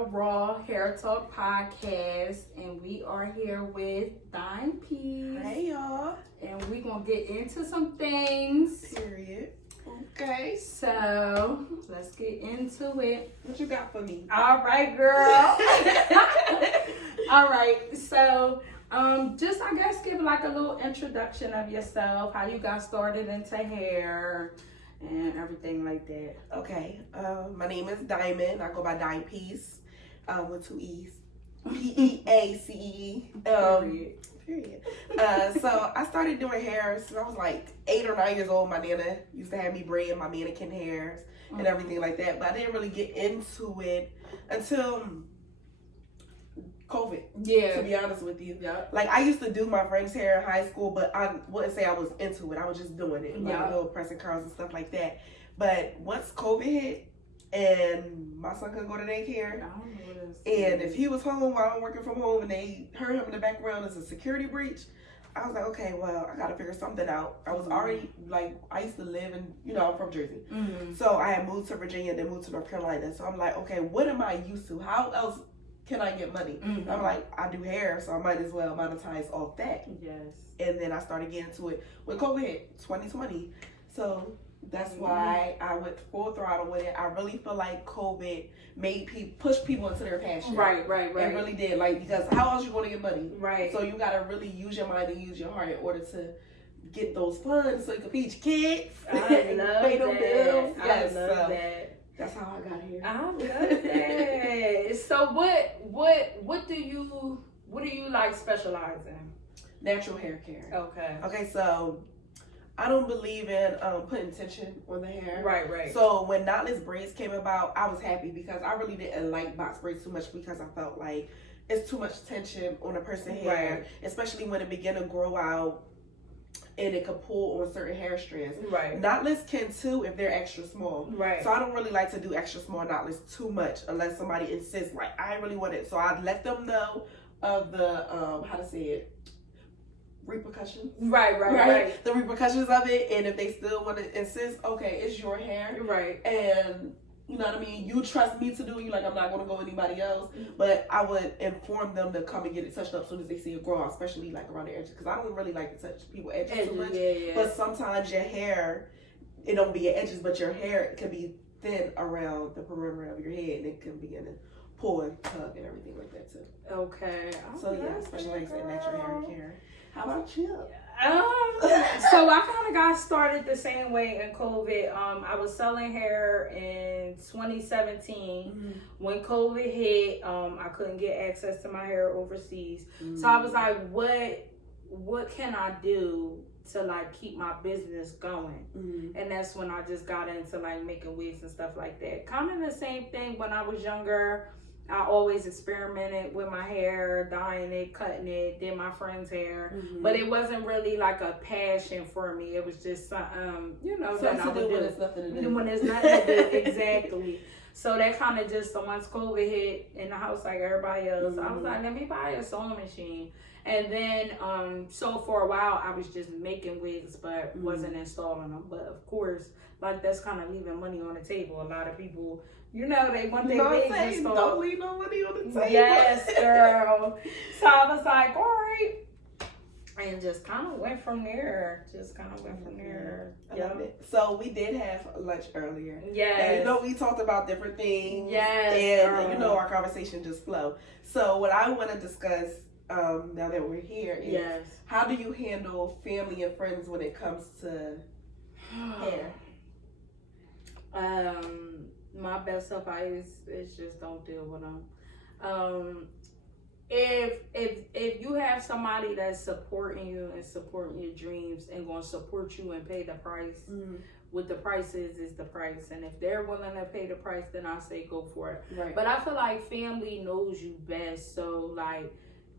Real Raw Hair Talk Podcast, and we are here with DimeePeacee. Hey y'all. And we're going to get into some things. Period. Okay. So, let's get into it. What you got for me? All right, girl. All right. So, just I guess give like a little introduction of yourself, how you got started into hair and everything like that. Okay. My name is Diamond. I go by DimeePeacee with 2 E's. P-E-A-C-E. Period. So I started doing hair since I was like 8 or 9 years old. My nana used to have me braid my mannequin hairs and everything like that. But I didn't really get into it until COVID. Yeah. To be honest with you. Yeah. Like I used to do my friend's hair in high school, but I wouldn't say I was into it. I was just doing it. Like little pressing curls and stuff like that. But once COVID hit and my son couldn't go to daycare, and if he was home while I'm working from home and they heard him in the background as a security breach, I was like, okay, well, I gotta figure something out. I was already like, I used to live in, I'm from Jersey. So I had moved to Virginia and then moved to North Carolina. So I'm like, okay, what am I used to? How else can I get money? I'm like, I do hair, so I might as well monetize off that. Yes. And then I started getting to it when COVID hit, 2020. So that's why I went full throttle with it. I really feel like COVID made push people into their passion. Right. It really did. Like, because how else you going to get money? Right. So you got to really use your mind and use your heart in order to get those funds so you can feed your kids. I love pay them bills. Yes, I love that. That's how I got here. I love that. So what do you like specialize in? Natural hair care. Okay. Okay, so I don't believe in putting tension on the hair. Right. So when knotless braids came about, I was happy because I really didn't like box braids too much because I felt like it's too much tension on a person's hair, especially when it begin to grow out and it could pull on certain hair strands. Right. Knotless can too if they're extra small. Right. So I don't really like to do extra small knotless too much unless somebody insists, like, I really want it. So I let them know of the, how to say it, repercussions. Right. The repercussions of it, and if they still want to insist, okay, it's your hair. Right. And you know what I mean? You trust me to do it. You like, I'm not going to go anybody else. But I would inform them to come and get it touched up as soon as they see it grow out, especially like around the edges. Because I don't really like to touch people's edges too much. Yeah. But sometimes your hair, it don't be your edges, but your hair can be thin around the perimeter of your head, and it can begin to pull and tug and everything like that too. Okay. So yeah, I specialize in natural hair care. How about you? So I kind of got started the same way in COVID. I was selling hair in 2017. When COVID hit, I couldn't get access to my hair overseas. So I was like, what can I do to like keep my business going? And that's when I just got into like making wigs and stuff like that. Kind of the same thing when I was younger. I always experimented with my hair, dyeing it, cutting it, did my friend's hair. But it wasn't really like a passion for me. It was just something, that I would do. When it's nothing to do. When there's nothing to do, exactly. So that kind of just, once COVID hit in the house like everybody else, I was like, let me buy a sewing machine. And then, so for a while, I was just making wigs, but wasn't installing them. But of course, like that's kind of leaving money on the table. A lot of people, they want their wigs installed. Don't leave no money on the table. Yes, girl. So I was like, all right. And just kind of went from there. I love it. So we did have lunch earlier. Yes. And we talked about different things. Yes. And our conversation just flowed. So what I want to discuss now that we're here is how do you handle family and friends when it comes to hair? My best advice is just don't deal with them. If you have somebody that's supporting you and supporting your dreams and going to support you and pay the price, what the price is the price. And if they're willing to pay the price, then I say go for it. Right. But I feel like family knows you best. So like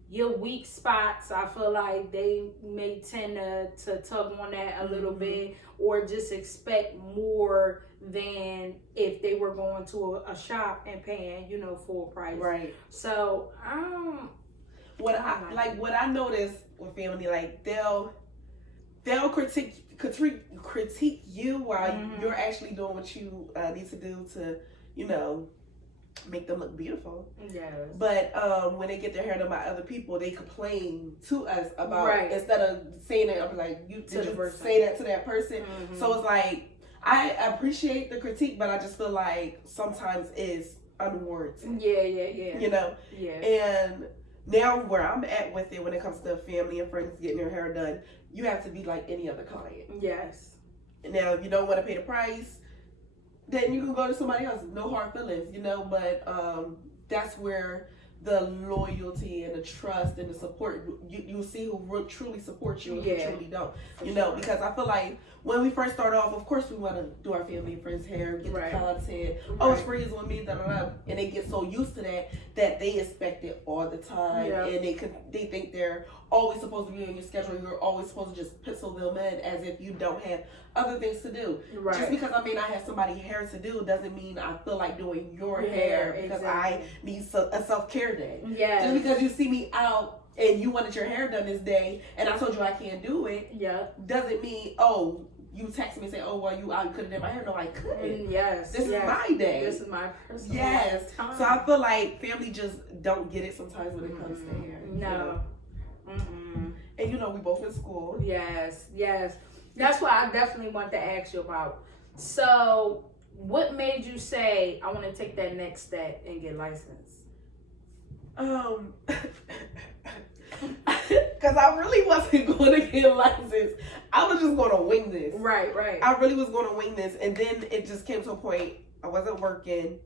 your weak spots, I feel like they may tend to tug on that a little bit, or just expect more than if they were going to a shop and paying, full price. Right. So what I notice with family, like they'll critique you while you're actually doing what you need to do to, make them look beautiful. Yes. But when they get their hair done by other people, they complain to us about instead of saying it, I'm like, you did you say that to that person? Mm-hmm. So it's like I appreciate the critique, but I just feel like sometimes it's unwarranted. Yeah. You know? Yeah. And now where I'm at with it when it comes to family and friends getting their hair done, you have to be like any other client. Yes. Now, if you don't want to pay the price, then you can go to somebody else. No hard feelings, you know, but that's where the loyalty and the trust and the support, you'll see who truly supports you and who truly don't. You know, because I feel like when we first start off, of course we want to do our family and friends' hair, get the content. Oh, it's free, it's on me, and they get so used to that they expect it all the time, and they think they're always supposed to be on your schedule. You're always supposed to just pencil them in as if you don't have other things to do. Right. Just because I may not have somebody hair to do doesn't mean I feel like doing your hair because I need a self-care day. Yeah. Just because you see me out and you wanted your hair done this day and I told you I can't do it, doesn't mean, oh, you text me and say, oh, well, you out, you could have done my hair. No, I couldn't. Yes. This is my day. This is my personal time. So I feel like family just don't get it sometimes when it comes to hair. No. You know? And you know, we both in school. Yes. That's what I definitely want to ask you about. So, what made you say, I want to take that next step and get licensed? Because I really wasn't going to get licensed. I was just going to wing this. Right. I really was going to wing this. And then it just came to a point, I wasn't working.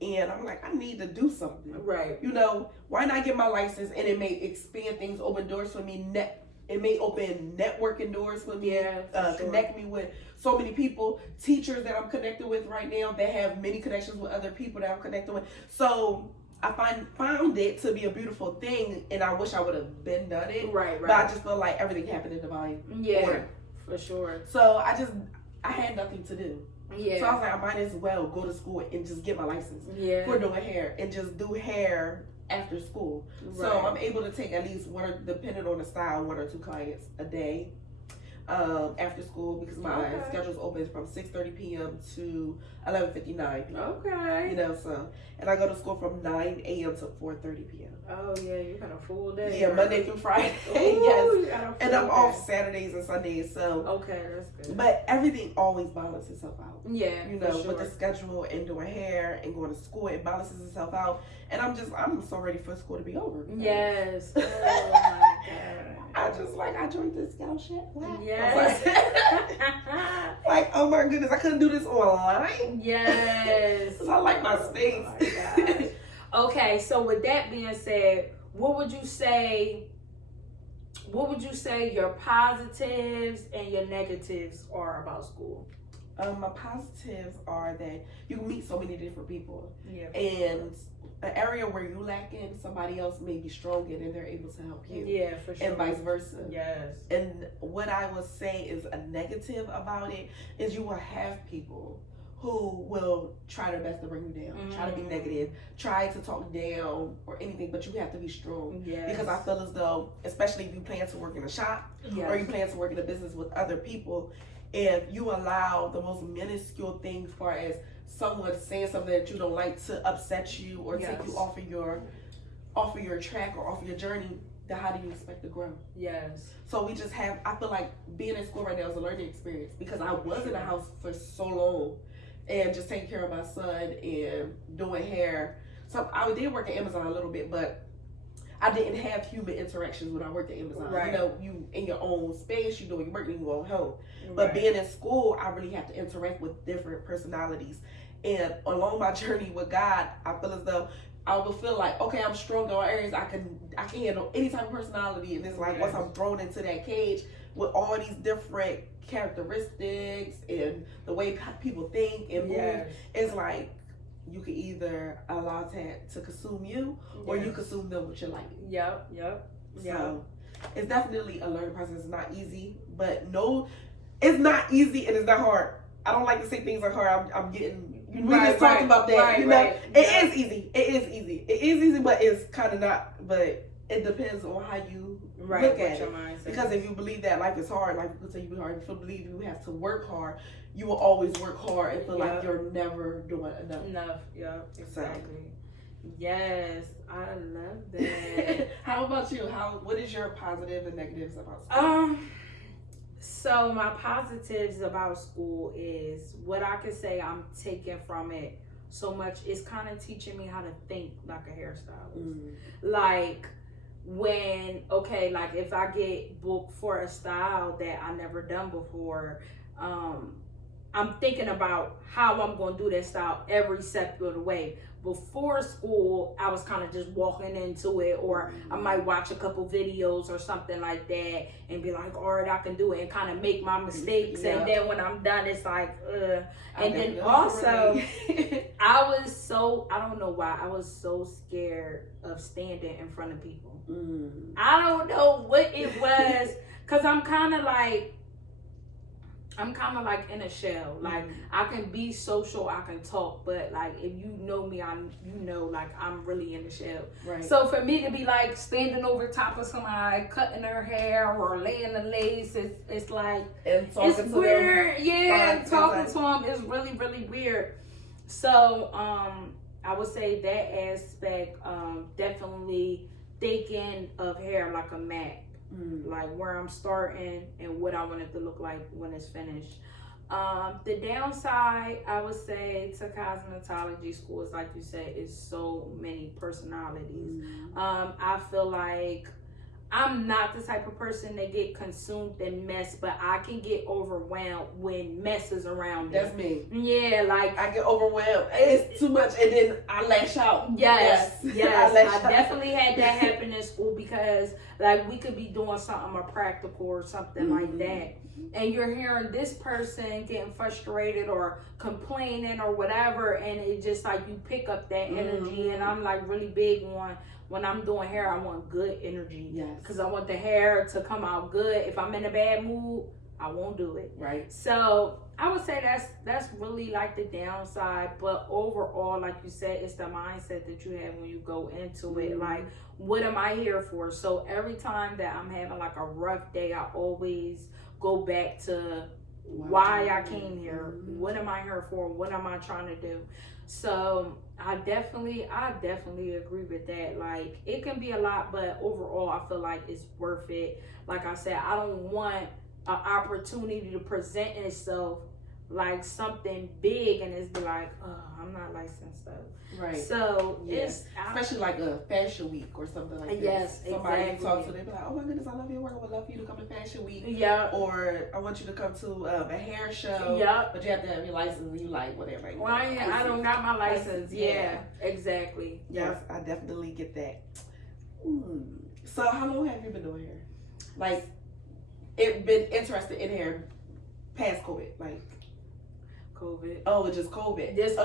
And I'm like, I need to do something. Right. You know, why not get my license? And it may expand things, open doors for me. It may open networking doors for me. Connect me with so many people, teachers that I'm connected with right now that have many connections with other people that I'm connected with. So I found it to be a beautiful thing, and I wish I would have been done it. Right. But I just feel like everything happened in divine order. For sure. So I had nothing to do. Yeah. So I was like, I might as well go to school and just get my license for doing hair and just do hair after school. Right. So I'm able to take at least depending on the style, 1 or 2 clients a day after school because my schedule's open from 6:30 p.m. to 11:59 p.m. Okay. You know, so and I go to school from 9 a.m. to 4:30 p.m. Oh yeah, you got a full day. Yeah, Monday through Friday. Yes. And I'm off Saturdays and Sundays, so okay, that's good. But everything always balances itself out. Yeah, you know, with the schedule and doing hair and going to school, it balances itself out. And I'm so ready for school to be over. Yes. Oh my God. I joined this scholarship. Yes. Like, oh my goodness, I couldn't do this online. Yes. I like my space. Oh my gosh. Okay, so with that being said, what would you say your positives and your negatives are about school? My positives are that you can meet so many different people. Yeah. And an area where you lack in, somebody else may be strong in and they're able to help you. Yeah, for sure. And vice versa. Yes. And what I would say is a negative about it is you will have people who will try their best to bring you down, try to be negative, try to talk down or anything, but you have to be strong. Yes. Because I feel as though, especially if you plan to work in a shop or you plan to work in a business with other people, if you allow the most minuscule things, as far as someone saying something that you don't like, to upset you or take you off of your track or off of your journey, then how do you expect to grow? Yes. So I feel like being in school right now is a learning experience because I was in the house for so long and just taking care of my son and doing hair. So I did work at Amazon a little bit, but I didn't have human interactions when I worked at Amazon. Right. You know, you in your own space, you doing your work, and you go home. Right. But being in school, I really have to interact with different personalities. And along my journey with God, I feel as though I will feel like, okay, I'm strong in all areas. I can handle any type of personality. And it's like once I'm thrown into that cage with all these different characteristics and the way people think and move, it's like you can either allow that to consume you or you consume them with your light. Yep. So it's definitely a learning process. It's not easy, but no, it's not easy and it's not hard. I don't like to say things are hard. I'm getting. We just talked about that. It is easy. It is easy, but it's kind of not. But it depends on how you look at it. Because if you believe that life is hard, life will continue to be hard. If you believe you have to work hard, you will always work hard and feel like you're never doing enough. Yeah, exactly. Yes, I love that. How about you? What is your positives and negatives about school? So my positives about school is what I could say I'm taking from it so much is kind of teaching me how to think like a hairstylist. Like like if I get booked for a style that I never done before, I'm thinking about how I'm going to do that style every step of the way. Before school, I was kind of just walking into it, or I might watch a couple videos or something like that and be like, all right, I can do it, and kind of make my mistakes. And then when I'm done, it's like, And then also, I don't know why, I was so scared of standing in front of people. I don't know what it was, because I'm kind of like in a shell. Like, I can be social, I can talk, but like if you know me, like I'm really in a shell. Right. So for me to be like standing over top of somebody, cutting their hair or laying the lace, it's like it's weird. Yeah, talking to them is really, really weird. So I would say that aspect, definitely thinking of hair like a map. Like where I'm starting and what I want it to look like when it's finished. The downside, I would say, to cosmetology school is, like you said, is so many personalities. I feel like I'm not the type of person that get consumed in mess, but I can get overwhelmed when mess is around me. That's me. Yeah, like I get overwhelmed. It's too much, and then I lash out. Yes. I definitely had that happen in school, because like we could be doing something more practical or something like that, and you're hearing this person getting frustrated or complaining or whatever, and it just like you pick up that energy. And I'm like really big on, when I'm doing hair, I want good energy. Yes. Because I want the hair to come out good. If I'm in a bad mood, I won't do it. Right. So I would say that's really like the downside. But overall, like you said, it's the mindset that you have when you go into it. Like, what am I here for? So every time that I'm having like a rough day, I always go back to why I came here. What am I here for? What am I trying to do? So I definitely agree with that. Like, it can be a lot, but overall I feel like it's worth it. Like I said, I don't want an opportunity to present itself like something big and it's be like, oh, I'm not licensed though. Right. So it's especially like a fashion week or something like that. Yes, somebody exactly. you talk to, they be like, oh my goodness, I love your work. I would love for you to come to fashion week. Yeah. Or I want you to come to a hair show. Yeah. But you have to have your license and you like whatever. Well, I don't got my license. Yeah. Exactly. Yes, I definitely get that. So how long have you been doing hair? Like, been interested in hair past COVID? Like, COVID. Oh, just COVID. Just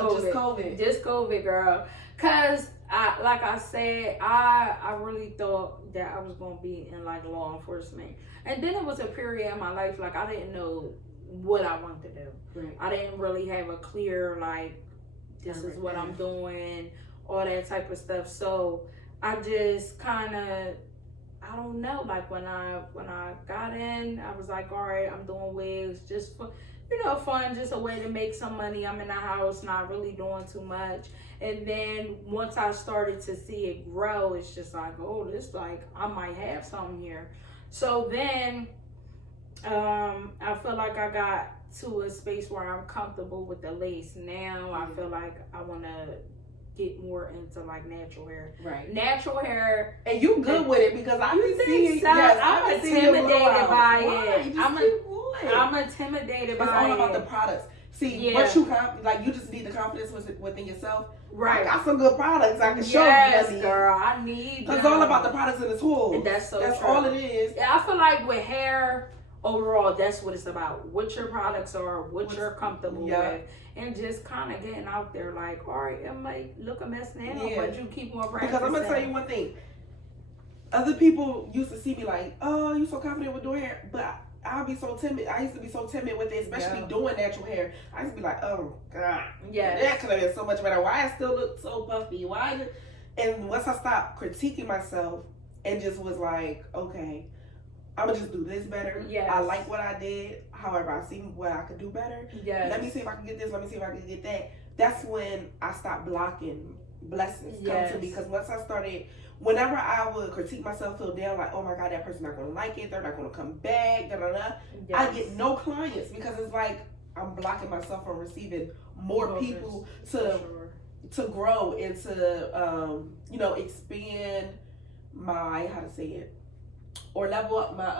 COVID, girl. Cause like I said, I really thought that I was gonna be in like law enforcement, and then it was a period in my life like I didn't know what I wanted to do. Right. I didn't really have a clear like, this is what I'm doing, all that type of stuff. So I just kind of, I don't know. Like when I got in, I was like, all right, I'm doing wigs just for, fun, just a way to make some money. I'm in the house, not really doing too much. And then once I started to see it grow, it's just like, oh, this like, I might have something here. So then I feel like I got to a space where I'm comfortable with the lace. Now I feel like I want to get more into like natural hair. Right. Natural hair. And you good with it, because I been seeing, I'm intimidated by it. I'm intimidated by it. It's all about the products. See, what you like, you just need the confidence within yourself. Right. I got some good products I can show you. Yes, girl, I need them. It's all about the products and the tools. And that's true. All it is. Yeah, I feel like with hair, overall, that's what it's about. What your products are, what you're comfortable with, and just kind of getting out there like, all right, it might look a mess now, but you keep on practicing. Because I'm going to tell you one thing. Other people used to see me like, oh, you so confident with doing hair, but I'll be so timid. I used to be so timid with it, especially doing natural hair. I used to be like, oh, God. Yeah. That could have been so much better. Why I still look so puffy? And once I stopped critiquing myself and just was like, okay, I'm gonna just do this better. Yes. I like what I did. However, I see what I could do better. Yes. Let me see if I can get this. Let me see if I can get that. That's when I stopped blocking blessings come to me. Because once I started, whenever I would critique myself, feel down, like, oh my God, that person's not gonna like it. They're not gonna come back. Da da da. Yes. I get no clients because it's like I'm blocking myself from receiving more people to grow and to expand my, how to say it, or level up my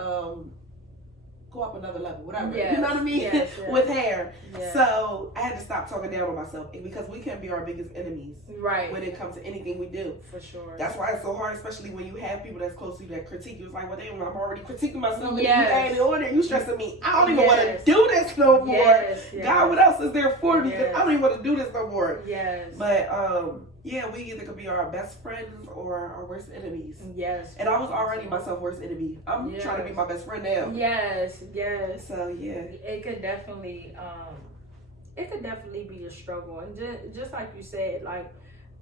go up another level, whatever. Yes. You know what I mean? Yes, yes. With hair. Yes. So I had to stop talking down on myself because we can be our biggest enemies. Right. When it comes to anything we do. For sure. That's why it's so hard, especially when you have people that's close to you that critique you. It's like, well, damn, I'm already critiquing myself. Yes. And you added on there, you stressing me. I don't even want to do this no more. Yes. Yes. God, what else is there for me? Yes. I don't even want to do this no more. Yes. But yeah, we either could be our best friends or our worst enemies. Yes. And I was already myself worst enemy. I'm trying to be my best friend now. Yes. Yes. So yeah, it could definitely be a struggle, and just like you said, like,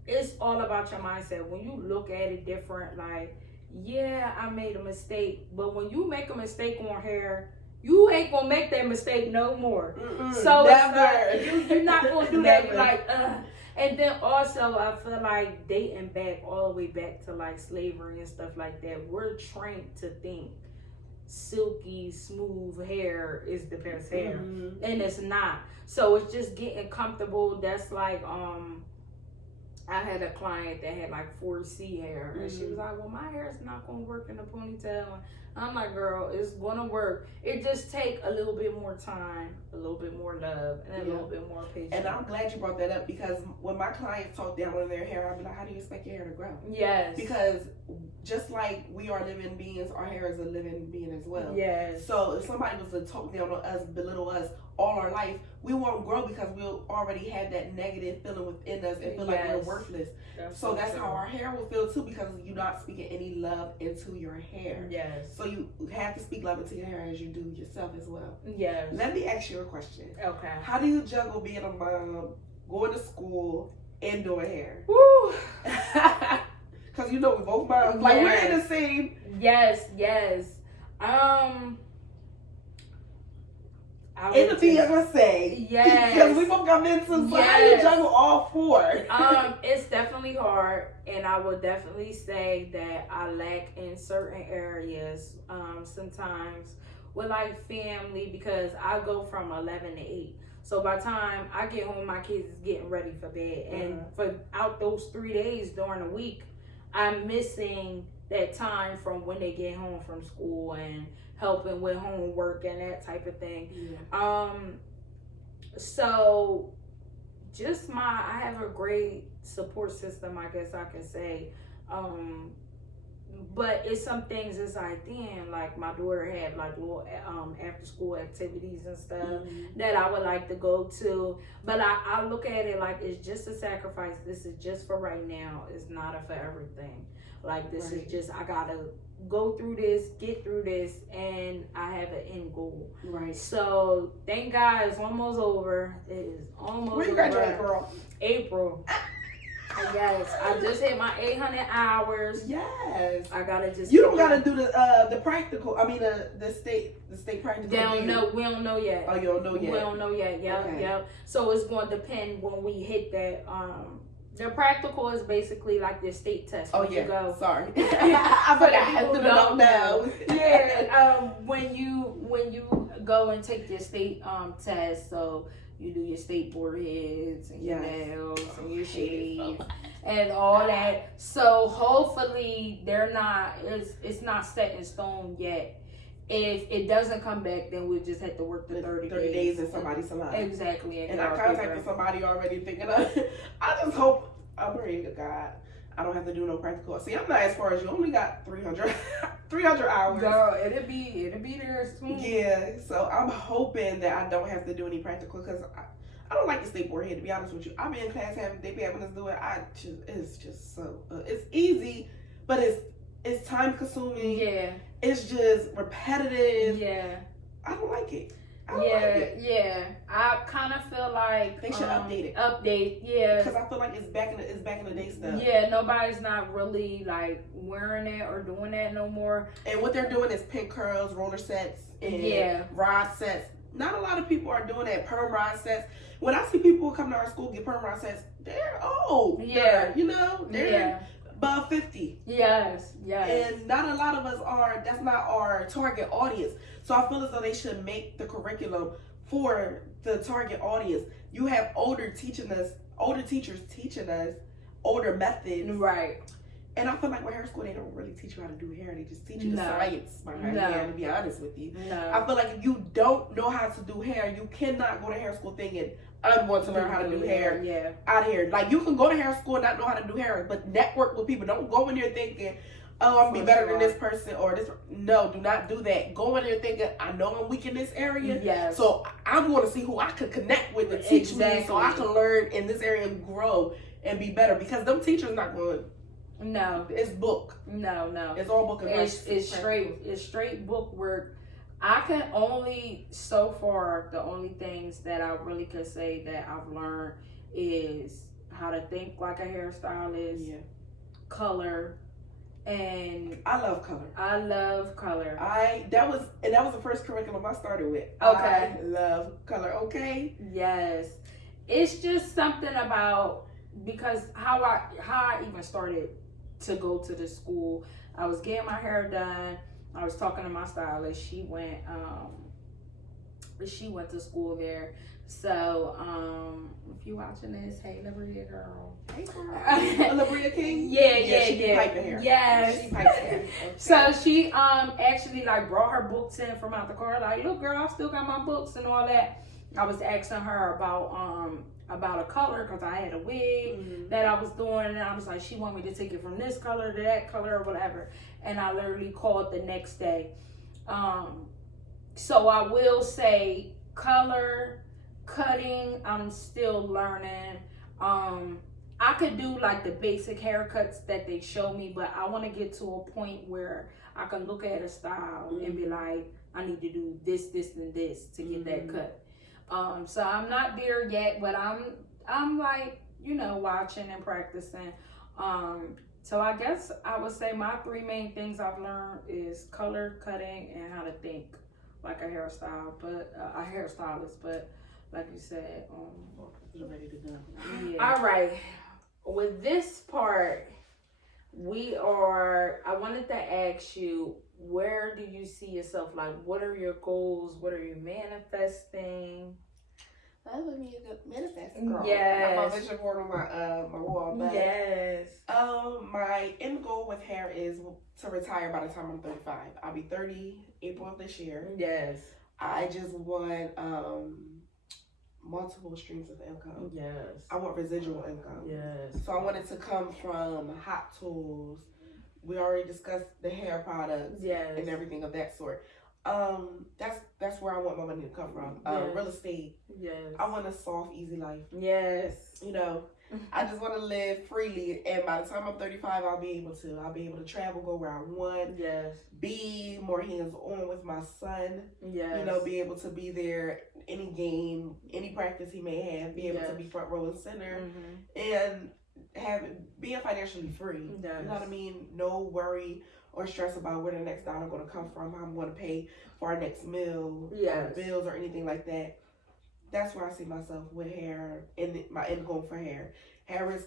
it's all about your mindset. When you look at it different, like, yeah, I made a mistake, but when you make a mistake on hair, you ain't gonna make that mistake no more. So you're not gonna do that. You're like, and then also I feel like dating back all the way back to like slavery and stuff like that, we're trained to think silky smooth hair is the best hair, and it's not. So it's just getting comfortable. That's like I had a client that had like 4C hair, and she was like, well, my hair is not gonna work in a ponytail. I'm like, girl, it's gonna work. It just take a little bit more time, a little bit more love, and a little bit more patience. And I'm glad you brought that up, because when my clients talk down on their hair, I'll be like, how do you expect your hair to grow? Yes. Because just like we are living beings, our hair is a living being as well. Yes. So if somebody was to talk down on us, belittle us all our life, we won't grow because we'll already have that negative feeling within us and feel like we're worthless. That's how our hair will feel too, because you're not speaking any love into your hair. Yes. So you have to speak love into your hair as you do yourself as well. Yes. Let me ask you a question. Okay. How do you juggle being a mom, going to school, and doing hair? Woo! Because we're both moms. Like, we're in the same. Yes. It'll be say. Yes. Because we both got mental. So how do you juggle all four? It's definitely hard, and I would definitely say that I lack in certain areas. Sometimes with like family, because I go from 11 to 8. So by the time I get home, my kids is getting ready for bed, and for out those 3 days during the week, I'm missing that time from when they get home from school and helping with homework and that type of thing. So just I have a great support system, I guess I can say. But it's some things it's like, damn, like my daughter had like little after school activities and stuff that I would like to go to. But I look at it like it's just a sacrifice. This is just for right now. It's not a for everything. Like this is just, I gotta go through this, get through this, and I have an end goal. Right. So thank God it's almost over. It is almost over. When you graduate, girl? April. Yes, I just hit my 800 hours. Yes. I gotta just. You don't gotta do the practical. I mean the state practical. They don't know. We don't know yet. Oh, you don't know yet. We don't know yet. Yep. So it's going to depend when we hit that. The practical is basically like the state test. Oh, you go. Sorry. I forgot. Don't know. Yeah. When you go and take your state test, so you do your state foreheads and your nails and your shave and all that. So hopefully it's not set in stone yet. If it doesn't come back, then we'll just have to work the 30 days in somebody's salon. Exactly. And I contacted somebody already thinking I just hope, I'm praying to God I don't have to do no practical. See, I'm not as far as you. Only got 300 hours. Girl, it'll be there soon. Yeah, so I'm hoping that I don't have to do any practical, because I don't like the state board here, to be honest with you. I've been in class they be having us do it. It's just so it's easy, but it's time consuming. Yeah. It's just repetitive. Yeah. I don't like it. Yeah. I kind of feel like they should update it. Yeah. Because I feel like it's back in the day stuff. Yeah, nobody's not really like wearing it or doing that no more. And what they're doing is pin curls, roller sets, and rod sets. Not a lot of people are doing that. Perm rod sets. When I see people come to our school get perm rod sets, they're old. Yeah. They're above 50. Yes. And not a lot of us are. That's not our target audience. So I feel as though they should make the curriculum for the target audience. You have older teachers teaching us older methods. Right. And I feel like with hair school, they don't really teach you how to do hair. They just teach you the science behind hair, to be honest with you. I feel like if you don't know how to do hair, you cannot go to hair school thinking, I'm going to learn how to do hair out here. Like, you can go to hair school and not know how to do hair, but network with people. Don't go in there thinking, oh, I'm going to be better than this person or this. No, do not do that. Go in there thinking, I know I'm weak in this area. So I'm going to see who I can connect with to teach me so I can learn in this area and grow and be better. Because them teachers not going to. No, it's book. No, it's all book and it's straight book work. I can only so far the only things that I really could say that I've learned is how to think like a hairstylist, color, and I love color. That was the first curriculum I started with. Okay, I love color. Okay, yes, it's just something about because how I even started to go to the school. I was getting my hair done. I was talking to my stylist. She went to school there. So if you watching this, hey Labria girl. Hey girl. Labria King? Yeah. Piping hair. Yes. She pipes hair. Okay. So she actually like brought her books in from out the car. Like, look girl, I still got my books and all that. I was asking her about a color because I had a wig that I was doing, and I was like, she wanted me to take it from this color to that color or whatever, and I literally called the next day. So I will say color cutting, I'm still learning. I could do like the basic haircuts that they show me, but I want to get to a point where I can look at a style and be like, I need to do this, and this to get that cut. So I'm not there yet, but I'm like, watching and practicing. So I guess I would say my three main things I've learned is color, cutting, and how to think like a hairstylist. But like you said, you're ready to go. Yeah. All right. With this part, I wanted to ask you, where do you see yourself? Like, what are your goals? What are you manifesting? That would be a good manifest, girl. Yes. I have my vision board on my wall. But, yes. My end goal with hair is to retire by the time I'm 35. I'll be 30 April of this year. Yes. I just want multiple streams of income. Yes. I want residual income. Yes. So I want it to come from hot tools. We already discussed the hair products and everything of that sort. That's where I want my money to come from. Real estate. Yes. I want a soft, easy life. Yes. I just want to live freely, and by the time I'm 35, I'll be able to travel, go where I want. Yes. Be more hands-on with my son. Yes. Be able to be there any game, any practice he may have. Be able to be front row and center, and being financially free. Yes. You know what I mean? No worry or stress about where the next dollar going to come from, how I'm going to pay for our next meal, or bills, or anything like that. That's where I see myself with hair, and my end goal for hair. Hair is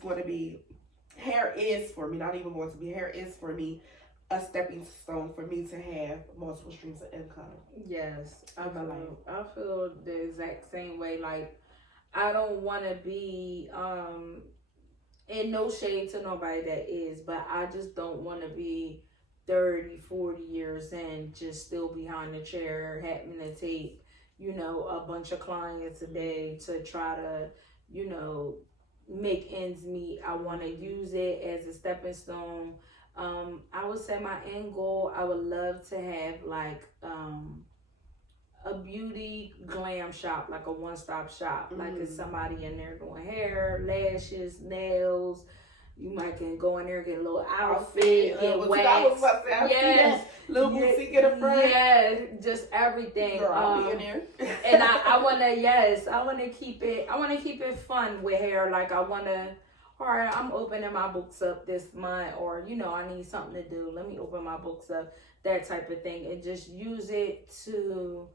for me, not even going to be, hair is for me a stepping stone for me to have multiple streams of income. Yes, I feel the exact same way. Like, I don't want to be, and no shade to nobody that is, but I just don't want to be 30, 40 years in, just still behind the chair, having to take, a bunch of clients a day to try to, make ends meet. I want to use it as a stepping stone. I would say my end goal, I would love to have like a beauty glam shop, like a one-stop shop. Like, it's somebody in there doing hair, lashes, nails, You might can go in there, get a little outfit, get wax. I was about to say, yes. Little boutique in the front. Yeah, just everything. Girl, I'll be in there. And I wanna keep it fun with hair. Like all right, I'm opening my books up this month, or I need something to do. Let me open my books up, that type of thing, and just use it to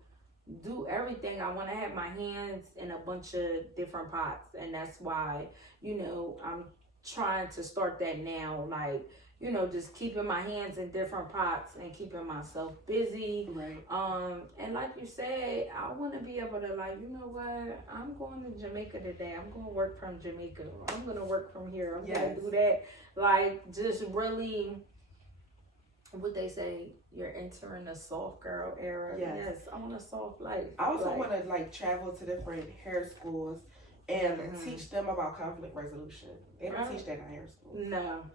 do everything. I want to have my hands in a bunch of different pots, and that's why I'm trying to start that now, like just keeping my hands in different pots and keeping myself busy, right? And like you said, I want to be able to, like, what, I'm going to Jamaica today, I'm going to work from Jamaica, I'm going to work from here, I'm going to do that, like, just really, what they say, you're entering a soft girl era. Yes, I want a soft life. I also want to like travel to different hair schools and teach them about conflict resolution. They don't teach that in hair school. No.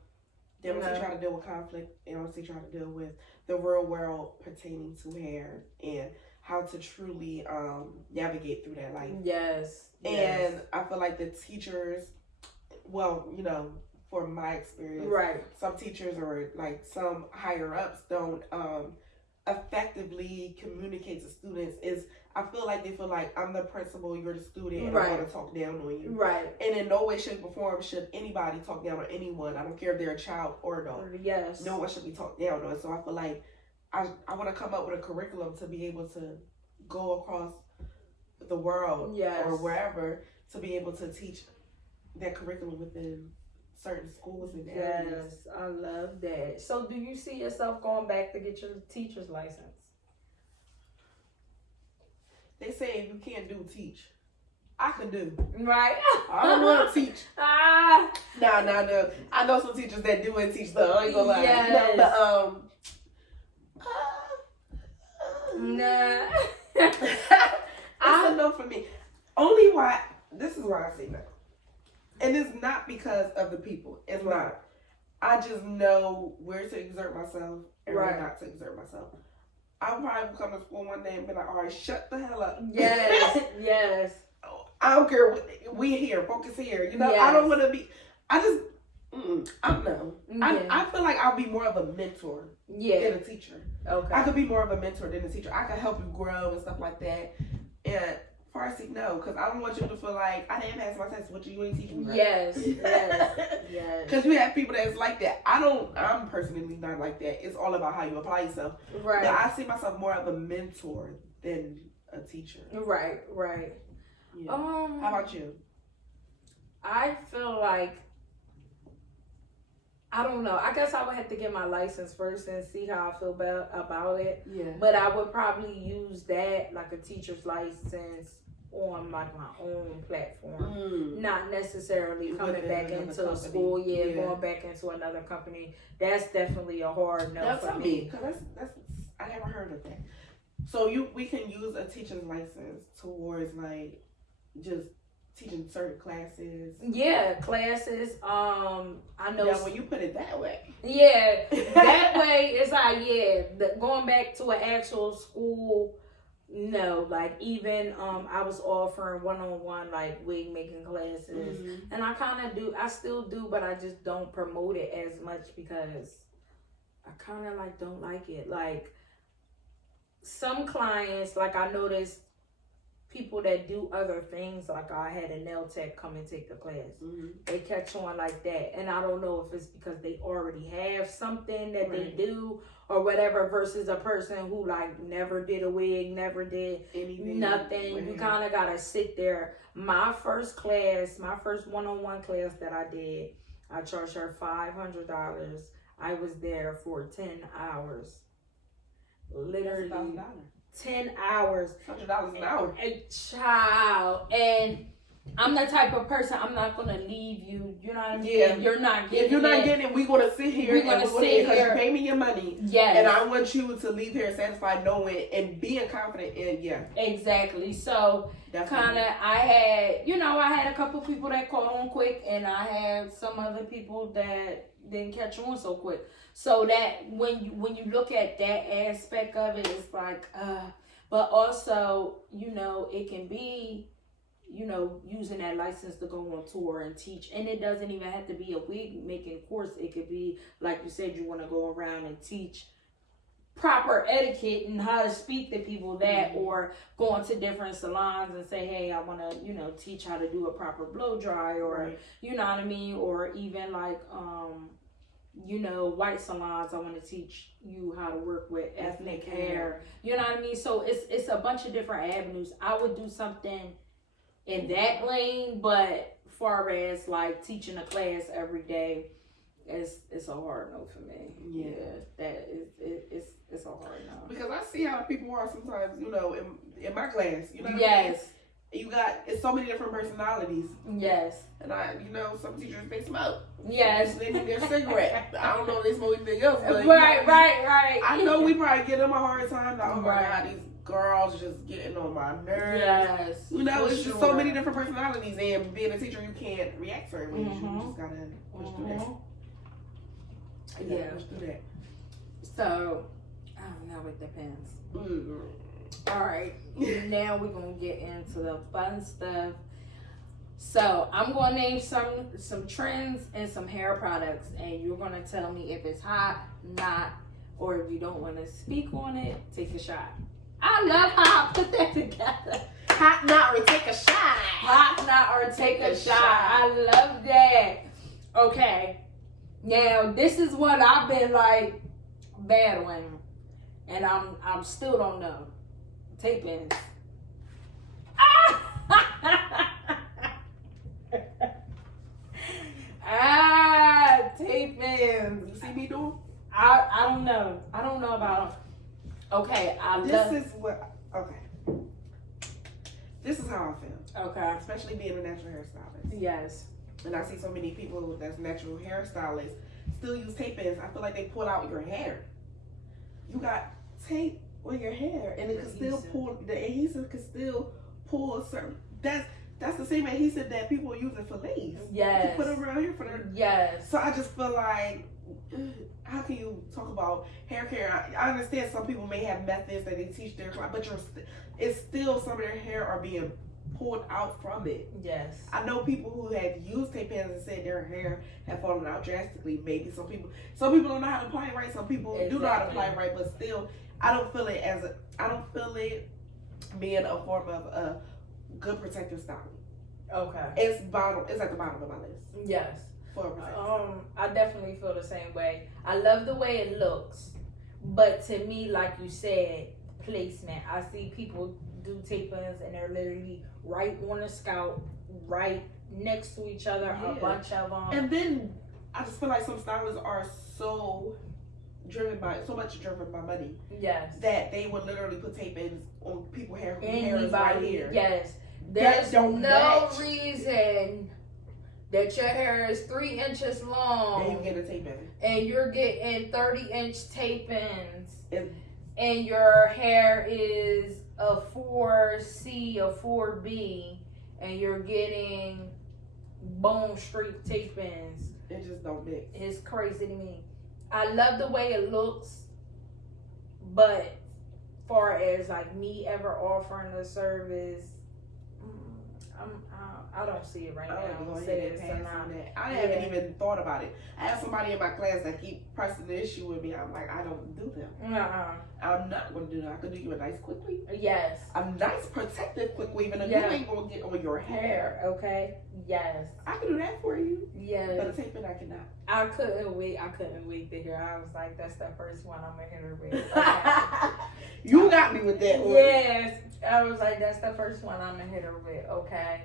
They don't teach you how to deal with conflict. They don't teach you how to deal with the real world pertaining to hair and how to truly navigate through that life. Yes. And I feel like the teachers, well, for my experience, right, some teachers or like some higher ups don't effectively communicate to students. I feel like they feel like I'm the principal, you're the student, and I'm going to talk down on you. Right. And in no way, shape, or form should anybody talk down on anyone. I don't care if they're a child or adult. Yes. No one should be talked down on. So I feel like I want to come up with a curriculum to be able to go across the world or wherever to be able to teach that curriculum within certain schools and areas. Yes, I love that. So do you see yourself going back to get your teacher's license? They say if you can't do, teach. I can do. Right. I don't want to teach. No. I know some teachers that do and teach though. I ain't gonna lie. Yes. Nah. That's a no for me. Only why, this is why I say no. And it's not because of the people. It's not. I just know where to exert myself and where not to exert myself. I'll probably come to school one day and be like, all right, shut the hell up. Yes, yes. I don't care what, we here, focus here. I don't want to be, I don't know. I feel like I'll be more of a mentor than a teacher. Okay. I could be more of a mentor than a teacher. I could help you grow and stuff like that. And Farsi, no, because I don't want you to feel like I didn't pass my test. What you ain't teaching me? Right? Yes. Because you have people that's like that. I'm personally not like that. It's all about how you apply yourself. Right. But I see myself more of a mentor than a teacher. Right. Yeah. How about you? I feel like, I don't know. I guess I would have to get my license first and see how I feel about it. Yeah. But I would probably use that, like a teacher's license, on like my own platform. Not necessarily coming back into a school. Going back into another company. That's definitely a hard no for me. Because that's I never heard of that. So we can use a teacher's license towards like just teaching certain classes. Yeah, classes. I know. Yeah, when you put it that way. Yeah, that way it's like going back to an actual school. No, like even I was offering one-on-one like wig making classes, and I kind of do. I still do, but I just don't promote it as much because I kind of like don't like it. Like some clients, like I noticed people that do other things, like I had a nail tech come and take the class. They catch on like that, and I don't know if it's because they already have something that they do or whatever, versus a person who like never did a wig, never did nothing. You kind of gotta sit there. My first one-on-one class that I did, I charged her $500. I was there for 10 hours. Literally. $1,000. 10 hours. $100 an hour. A child. And I'm the type of person, I'm not going to leave you. You know what I mean? Yeah. If you're not getting it, we're going to sit here because you pay me your money. Yes. And I want you to leave here satisfied, knowing and being confident in, Exactly. So, kind of, I had a couple people that caught on quick, and I had some other people that didn't catch on so quick. So that when you look at that aspect of it, it's like, but also, it can be you know, using that license to go on tour and teach. And it doesn't even have to be a wig making course. It could be, like you said, you want to go around and teach proper etiquette and how to speak to people that, or go into different salons and say, hey, I want to, you know, teach how to do a proper blow dry, or, you know what I mean? Or even like, you know, white salons, I want to teach you how to work with ethnic hair. You know what I mean? So it's a bunch of different avenues. I would do something in that lane, but far as like teaching a class every day, it's a hard no for me. Yeah, that is it's a hard no. Because I see how people are sometimes, you know, in my class, you know. Yes. You got, it's so many different personalities. Yes. And you know, some teachers, they smoke. Yes. They need their cigarette. I don't know if they smoke anything else. But, right. I know we probably give them a hard time. Like, oh my God, these girls just getting on my nerves. Yes. You know, it's just so many different personalities. And being a teacher, you can't react certain ways. You just gotta push through that. Yeah. Push through that. So, I don't know, it depends. All right, now we're gonna get into the fun stuff. So I'm gonna name some trends and some hair products, and you're gonna tell me if it's hot, not, or if you don't want to speak on it, take a shot. I love how I put that together. Hot, not, or take a shot. Hot, not, or take a shot. I love that. Okay, now this is what I've been like battling, and I'm still don't know. Tape ins. Tape ins. You see me doing? I don't know. I don't know about them. Okay, This is how I feel. Okay. Especially being a natural hairstylist. Yes. And I see so many people that's natural hairstylists still use tape ins. I feel like they pull out your hair. You got tape on your hair, and it can still pull, the adhesive can still pull a certain, that's the same adhesive that people are using for lace. Yes. To put around here for their, yes. So I just feel like, how can you talk about hair care? I understand some people may have methods that they teach their clients, but it's still some of their hair are being pulled out from it. Yes. I know people who have used tape ins and said their hair have fallen out drastically. Maybe some people don't know how to apply it right. Some people do know how to apply it right, but still, I don't feel it being a form of a good protective styling. Okay. It's at the bottom of my list. Yes. For a protective I definitely feel the same way. I love the way it looks, but to me, like you said, placement. I see people do tape-ins and they're literally right on the scalp, right next to each other, a bunch of them. And then I just feel like some stylists are so much driven by money. Yes. That they would literally put tape-ins on people's hair whose hair is right here. Yes. There's no reason that your hair is 3 inches long and you get a tape-in. And you're getting 30-inch tape-ins. And your hair is a 4C or 4B, and you're getting bone streak tape-ins. It just don't mix. It's crazy to me. I love the way it looks, but far as like me ever offering the service, I don't see it right now. I haven't even thought about it. I have somebody in my class that keep pressing the issue with me. I'm like, I don't do them. I'm not going to do that. I could do you a nice quick weave. Yes. A nice protective quick weave, and a glue ain't going to get on your hair. Okay. Yes. I can do that for you. Yes. But a tape in, I cannot. I couldn't wait to hear. I was like, that's the first one I'm going to hit her with. Okay. You got me with that one. Yes. I was like, that's the first one I'm going to hit her with. Okay.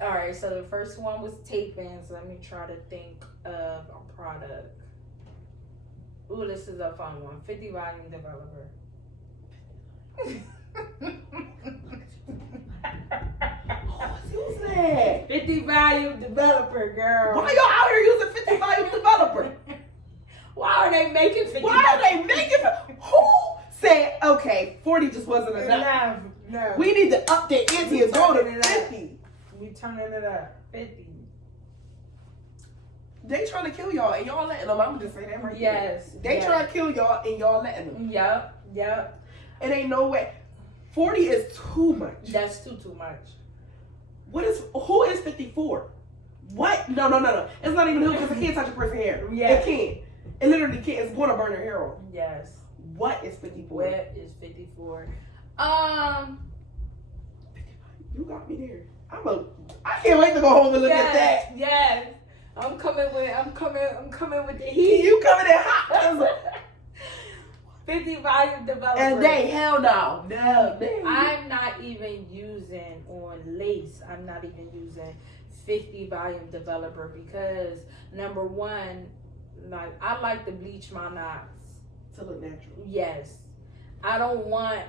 All right, so the first one was tape-ins. Let me try to think of a product. Ooh, this is a fun one. 50 volume developer. Who's that? 50 volume developer, girl. Why y'all out here using 50 volume developer? Why are they making 50? Why are they making? Who said, okay, 40 just wasn't enough? No. We need to update ante and go to 50. We turning it up. 50. They trying to kill y'all and y'all letting them. I'm just saying that right Yes. There. They trying to kill y'all and y'all letting them. Yep. It ain't no way. 40 is too much. That's too much. Who is 54? What? No. It's not even who, because it can't touch a person's hair. Yeah. It can't. It literally can't. It's going to burn your hair off. Yes. What is 54? What is 54? You got me there. I can't wait to go home and look at that. Yes. I'm coming with the heat. You coming in hot. 50 volume developer. And hell no. No. I'm not even using on lace. I'm not even using 50 volume developer because number one, like I like to bleach my knots to look natural. Yes. I don't want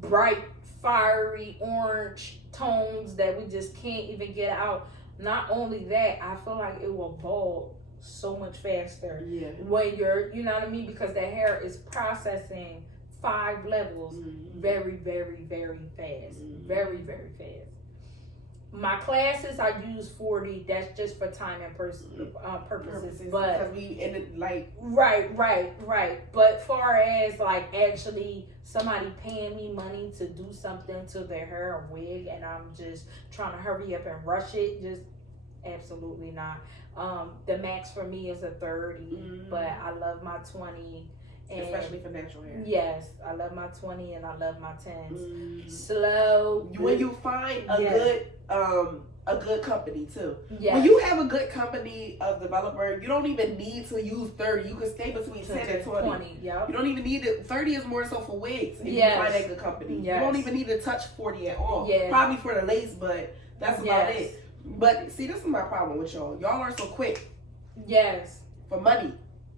bright, fiery orange tones that we just can't even get out. Not only that, I feel like it will bald so much faster. Yeah. When you know what I mean? Because the hair is processing 5 levels very, very, very fast. Very, very fast. My classes, I use 40. That's just for time and purposes. But because we ended like right. But far as like actually somebody paying me money to do something to their hair or wig, and I'm just trying to hurry up and rush it, just absolutely not. The max for me is a 30, but I love my 20. And especially for natural hair. Yes, I love my 20 and I love my 10s. Slow. When you find a good company too. Yes. When you have a good company of developer, you don't even need to use 30. You can stay between 10 and 20. Yep. You don't even need it. 30 is more so for wigs. If you find a good company. Yes. You don't even need to touch 40 at all. Yes. Probably for the lace, but that's about it. But see, this is my problem with y'all. Y'all are so quick. Yes. For money.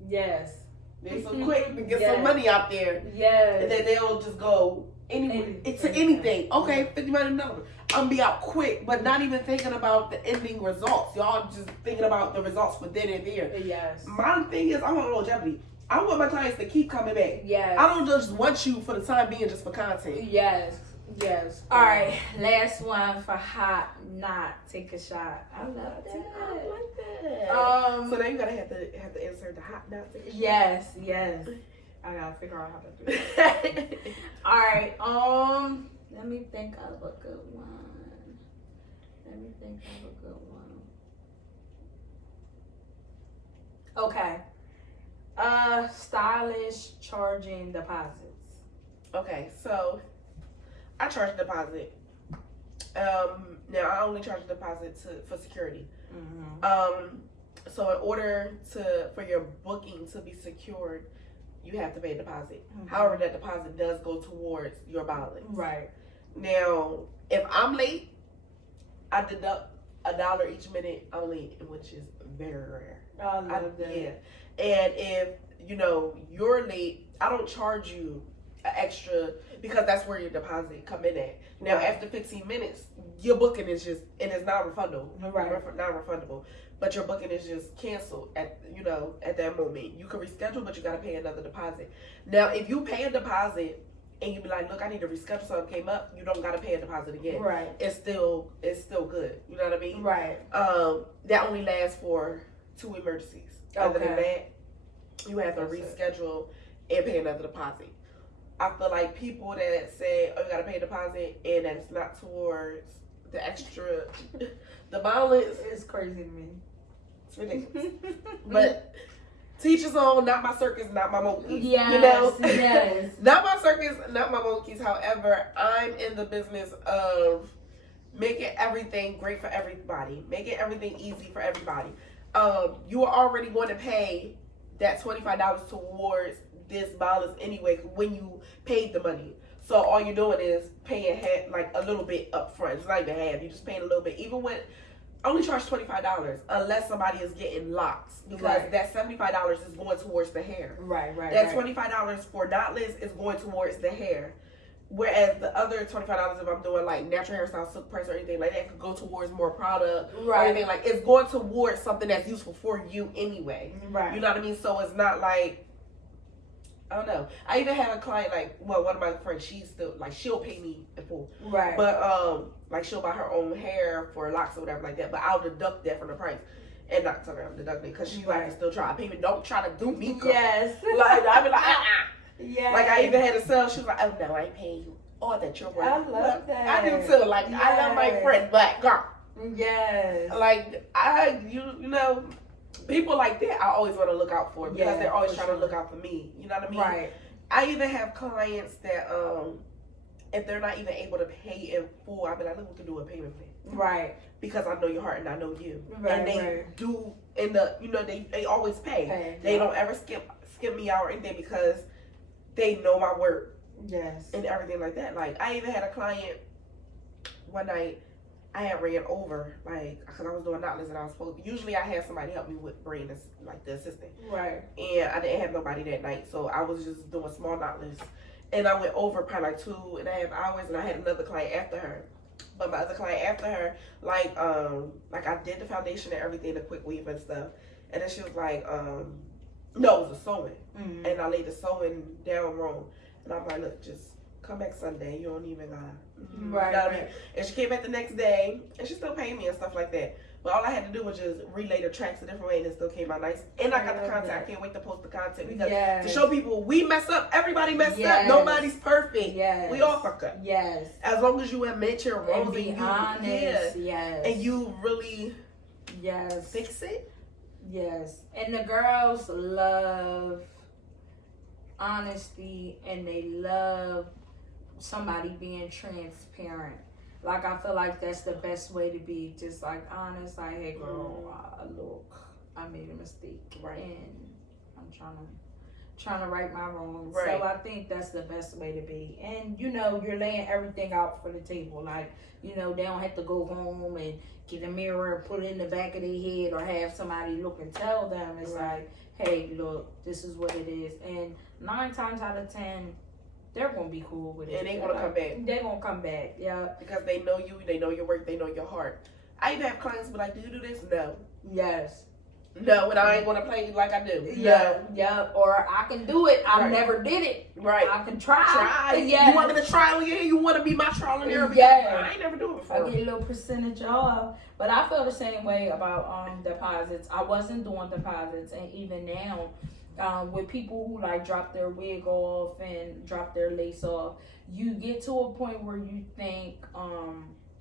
Yes. They're so quick to get some money out there. Yes. And then they'll just go to anything. Okay, $50 million. I'm gonna be out quick, but not even thinking about the ending results. Y'all just thinking about the results for then and there. Yes. My thing is, I want longevity. I want my clients to keep coming back. Yes. I don't just want you for the time being just for content. Yes. All right, last one for hot not take a shot. I love that. I like that. So now you gotta have to insert the hot not take a shot. Yes. I gotta figure out how to do it. All right. Let me think of a good one. Okay. Stylish charging deposits. Okay, so I charge a deposit. Now I only charge a deposit for security. So in order for your booking to be secured, you have to pay a deposit. However, that deposit does go towards your balance. Right. Now, if I'm late, I deduct $1 each minute I'm late, which is very rare. I love that. Yeah. And if you're late, I don't charge you an extra because that's where your deposit come in at. Now, after 15 minutes, your booking is just, and it's not refundable. Right. Not refundable. But your booking is just canceled at that moment. You can reschedule, but you got to pay another deposit. Now, if you pay a deposit and you be like, look, I need to reschedule, something came up, you don't got to pay a deposit again. Right. It's still good. You know what I mean? Right. That only lasts for 2 emergencies. Other than that, you have to reschedule and pay another deposit. I feel like people that say, oh, you got to pay a deposit and that it's not towards the extra, the balance. It's crazy to me. It's ridiculous. But teachers on, not my circus, not my monkeys. Yes, yes. Not my circus, not my monkeys. However, I'm in the business of making everything great for everybody, making everything easy for everybody. You are already going to pay that $25 towards this balance anyway when you paid the money. So all you're doing is paying like a little bit up front. It's not even half. You're just paying a little bit. Even when I only charge $25 unless somebody is getting locks, because that $75 is going towards the hair. Right. That $25 for knotless is going towards the hair. Whereas the other $25, if I'm doing like natural hairstyle, silk press, or anything like that, could go towards more product. Or anything like it's going towards something that's useful for you anyway. Right. You know what I mean? So it's not like, I don't know. I even had a client, one of my friends, she'll pay me in full. Right. But, she'll buy her own hair for locks or whatever like that, but I'll deduct that from the price. And not tell her I'm deducting because she can still try to pay me. Don't try to do makeup. Yes. I be like, Yes. Like, I even had a sell. She was like, oh, no, I ain't paying you. Oh, that your work. I love that. I do too. Like, yes. I love my friend, black girl. Yes. Like, you know, people like that, I always want to look out for because they're always trying to look out for me. You know what I mean? Right. I even have clients that, if they're not even able to pay in full, I'll be like, look, we can do a payment plan. Right. Because I know your heart and I know you. Right. And they do, they always pay. They don't ever skip me out or anything because they know my work. Yes. And everything like that. Like, I even had a client one night, I had ran over, like, because I was doing knotless and I was supposed to, usually I have somebody help me with bringing this, like, the assistant. Right. And I didn't have nobody that night, so I was just doing small knotless. And I went over probably like 2.5 hours, and I had another client after her. But my other client after her, like I did the foundation and everything, the quick weave and stuff. And then she was like, no, it was a sewing. Mm-hmm. And I laid the sewing down wrong. And I'm like, look, just come back Sunday. You don't even got right. You know what I mean? And she came back the next day, and she still paid me and stuff like that. But all I had to do was just relay the tracks a different way, and it still came out nice. And I got the content. I can't wait to post the content because to show people we mess up. Everybody messed up. Nobody's perfect. Yes. We all fuck up. Yes. As long as you admit your wrongs and be honest. Yes. And you really fix it. Yes. And the girls love honesty, and they love somebody being transparent. Like, I feel like that's the best way to be, just like honest. Like, hey girl, look, I made a mistake, right? And I'm trying to right my wrongs. Right. So I think that's the best way to be. And you're laying everything out for the table. Like, they don't have to go home and get a mirror and put it in the back of their head or have somebody look and tell them. It's like, hey, look, this is what it is. And 9 times out of 10, they're going to be cool with it. And they're going to come back. They're going to come back, yeah. Because they know you, they know your work, they know your heart. I even have clients be like, do you do this? No. Yes. No, and I ain't going to play like I do. Yeah. No. Yeah. Or I can do it. I never did it. Right. I can try. Yeah. You want me to try on you? You want to be my trial and error? Yeah. I ain't never do it before. I get a little percentage off. But I feel the same way about deposits. I wasn't doing deposits, and even now, with people who like drop their wig off and drop their lace off, you get to a point where you think,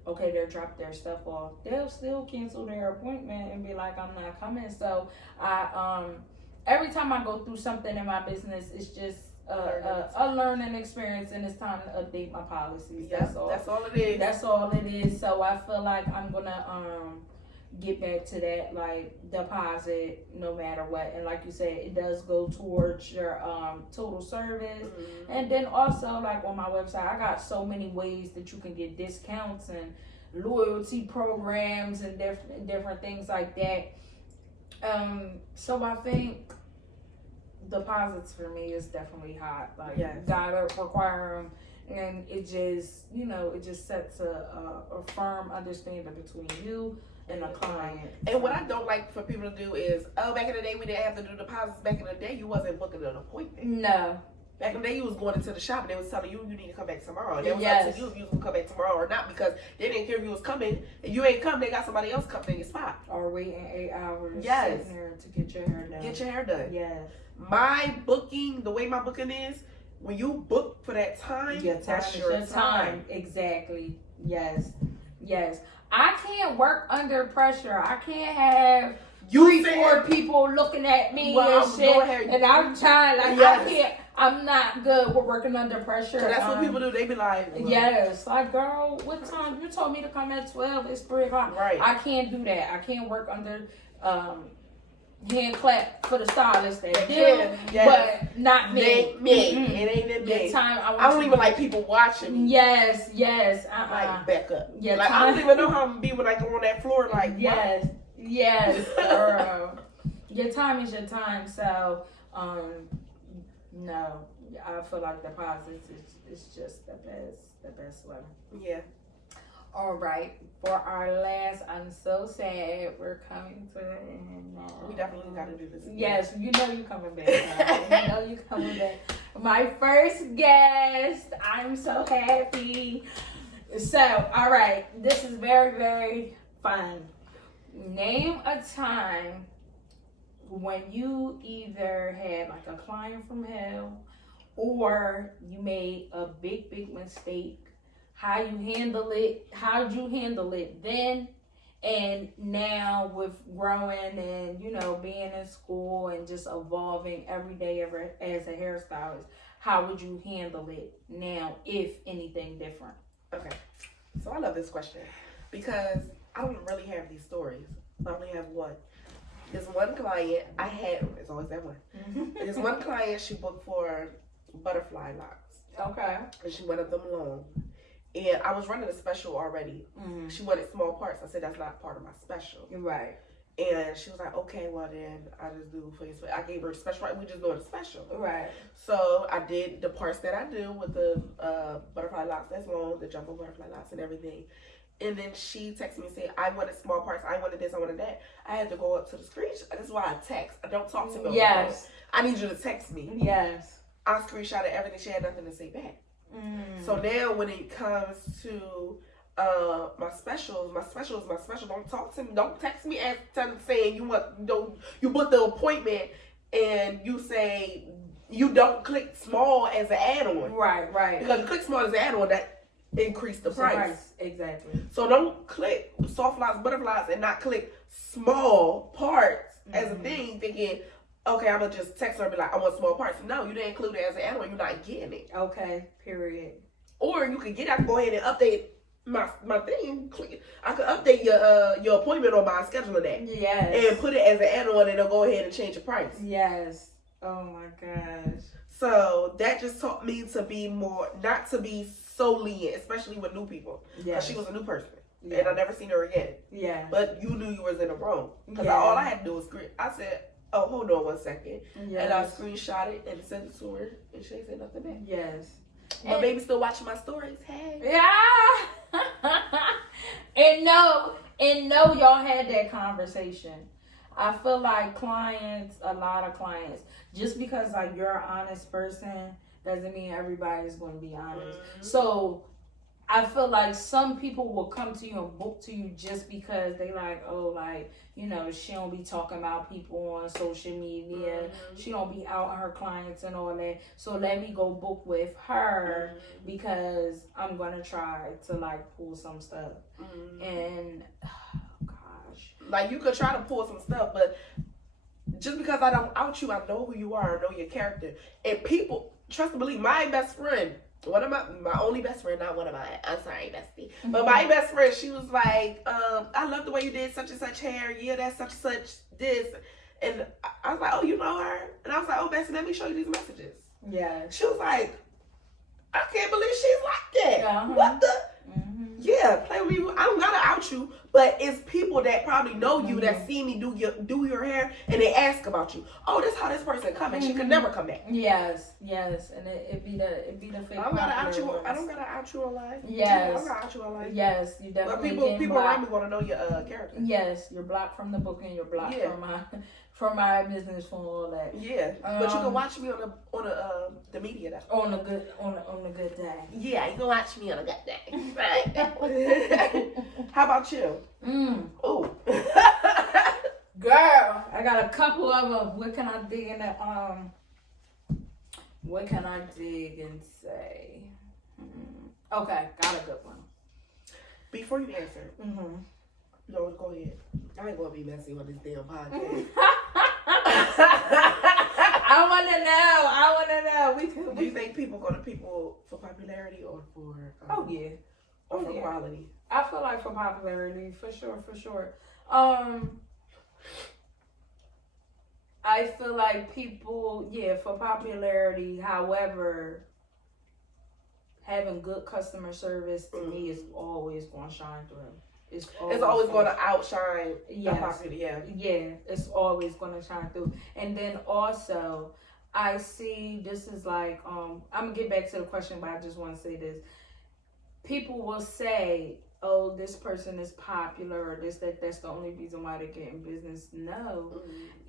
okay, they'll drop their stuff off. They'll still cancel their appointment and be like, I'm not coming. So I every time I go through something in my business, it's just a learning experience, and it's time to update my policies. Yep, that's all. That's all it is. That's all it is. So I feel like I'm gonna get back to that, like, deposit no matter what. And like you said, it does go towards your total service. Mm-hmm. And then also, like, on my website, I got so many ways that you can get discounts and loyalty programs and different things like that. So I think deposits for me is definitely hot. Like, gotta require them. And it just, it just sets a firm understanding between you and a client. And what I don't like for people to do is, back in the day we didn't have to do deposits. Back in the day you wasn't booking an appointment. No. Back in the day you was going into the shop and they was telling you need to come back tomorrow. And they was up to you if you was going to come back tomorrow or not, because they didn't care if you was coming. If you ain't come, they got somebody else coming in your spot. Or waiting 8 hours sitting there to get your hair done. Get your hair done. Yes. My booking, the way my booking is, when you book for that time, that's your time. Exactly. Yes. Yes. I can't work under pressure. I can't have 3-4 people looking at me and shit. And I'm trying, like, I can't. I'm not good with working under pressure. So that's what people do. They be like, yes, like, girl, what time? You told me to come at 12. It's 3 o'clock. Right. I can't do that. I can't work under hand clap for the stylist that did, but not me. Mm-hmm. It ain't that big. I don't even like people watching me. Yes. Like, back up. Yeah, like, I don't even know how I'm gonna be when I go on that floor. Like, yes, girl. Your time is your time. So, no, I feel like deposits is just the best way. Yeah. All right, for our last, I'm so sad we're coming to the end now. We definitely got to do this again. Yes, you know you coming back. You know you coming back. My first guest, I'm so happy. So, all right, this is very, very fun. Name a time when you either had like a client from hell or you made a big mistake, how'd you handle it then, and now with growing and, you know, being in school and just evolving every day as a hairstylist, how would you handle it now, if anything different? Okay, so I love this question because I don't really have these stories. I only have one. There's one client I had, it's always that one. There's one client she booked for butterfly locks. Okay. And she wanted them long. And I was running a special already. She wanted small parts. I said, that's not part of my special. Right. And she was like, okay, well then I just do for you. I gave her a special, right? We just doing a special. Right. So I did the parts that I do with the butterfly locks that's long, the jumbo butterfly locks and everything. And then she texted me and said, I wanted small parts. I wanted this. I wanted that. I had to go up to the screenshot. This is why I text. I don't talk to me on the phone. I need you to text me. Yes. I screenshotted everything. She had nothing to say back. So now when it comes to my specials. Don't talk to me. Don't text me saying you booked the appointment and you say you don't click small as an add-on. Right. Because you click small as an add-on, that increase the price. Exactly. So don't click soft locks, butterflies, and not click small parts as a thing, thinking, okay, I'm gonna just text her and be like, I want small parts. No, you didn't include it as an add-on. You're not getting it. Okay. Period. Or you could go ahead and update my thing. I could update your appointment on my scheduler day. Yes. And put it as an add-on, and they'll go ahead and change the price. Yes. Oh my gosh. So that just taught me to be not to be so lenient, especially with new people. Yeah. She was a new person. Yeah. And I never seen her again. Yeah. But you knew you was in the wrong. Because all I had to do was I said, oh, hold on 1 second. Yes. And I screenshot it and sent it to her, and she ain't said nothing back. Yes. My baby still watching my stories. Hey. Yeah. and no, y'all had that conversation. I feel like a lot of clients, just because like you're an honest person, doesn't mean everybody's going to be honest. So I feel like some people will come to you and book to you just because they like, oh, like, you know, she don't be talking about people on social media. She don't be out her clients and all that. So let me go book with her because I'm going to try to like pull some stuff. And oh gosh. Like you could try to pull some stuff, but just because I don't out you, I know who you are, I know your character. And people, trust and believe, my best friend, my only best friend, not one of my, I'm sorry, bestie. But my best friend, she was like, I love the way you did such and such hair. Yeah, that's such and such this. And I was like, oh, you know her? And I was like, oh, bestie, let me show you these messages. Yeah. She was like, I can't believe she's like that. What the? Yeah, play with me. I don't gotta out you, but it's people that probably know you that see me do your hair and they ask about you. Oh, this how this person coming. She could never come back. Yes, and it be the fake. I don't gotta out you. I don't gotta out you online. Yes, I don't gotta out you online. Yes, you definitely. But people around me want to know your character. Yes, you're blocked from the booking. You're blocked from my business phone, all that. Yeah, but you can watch me on the media though. On a good day. Yeah, you can watch me on a good day. Right. How about you? Oh. Girl, I got a couple of them. What can I dig in the What can I dig and say? Okay, got a good one. Before you answer, no, go ahead. I ain't gonna be messy on this damn podcast. I wanna know. Do you think people go to people for popularity or for or for quality? I feel like for popularity, for sure. I feel like people, for popularity. However, having good customer service to me is always going to shine through. It's always going to outshine the popularity. Yeah, it's always going to shine through. And then also, I see this is like, I'm going to get back to the question, but I just want to say this. People will say, oh, this person is popular, or that's the only reason why they're getting business. No.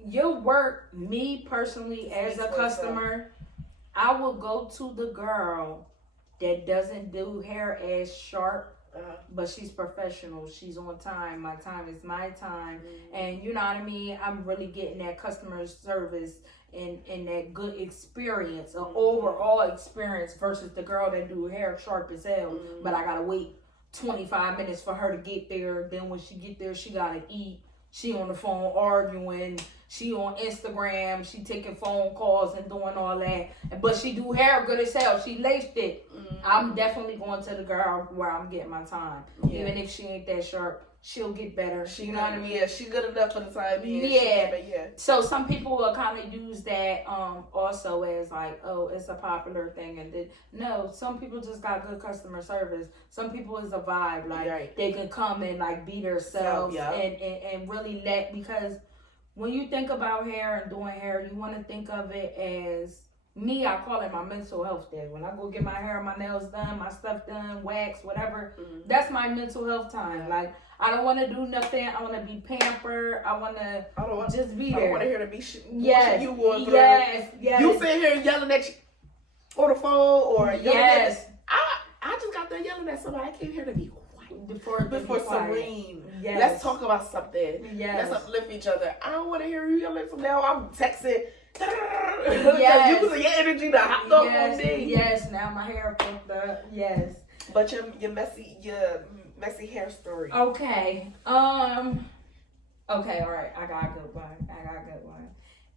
Your work, me personally, as a customer, I will go to the girl that doesn't do hair as sharp but she's professional. She's on time. My time is my time. And you know what I mean? I'm really getting that customer service and that good experience, an overall experience versus the girl that do hair sharp as hell, but I gotta wait 25 minutes for her to get there. Then when she get there, she gotta eat. She on the phone arguing. She on Instagram. She taking phone calls and doing all that. But she do hair good as hell. She laced it. I'm definitely going to the girl where I'm getting my time. Even if she ain't that sharp, she'll get better. You know what I mean? Yeah, she good enough for the time being. Yeah. So some people will kind of use that also as like, oh, it's a popular thing. And then, no, some people just got good customer service. Some people is a vibe. Like, they can come and like be themselves and really let, because when you think about hair and doing hair, you want to think of it as, me, I call it my mental health day. When I go get my hair, my nails done, my stuff done, wax, whatever, that's my mental health time. Like, I don't want to do nothing. I want to be pampered. I want to just be there. I don't want to hear to be yes, you going through. Yes. You sitting here yelling at you on the phone or yelling at I just got done yelling at somebody. I came here to be quiet. Before serene. Yes. Let's talk about something. Yes. Let's uplift each other. I don't want to hear you yelling. So now I'm texting. Yes. Using your energy to hop up on me. Yes. Now my hair fucked up. Yes. But your messy hair story. Okay. Okay. All right. I got a good one.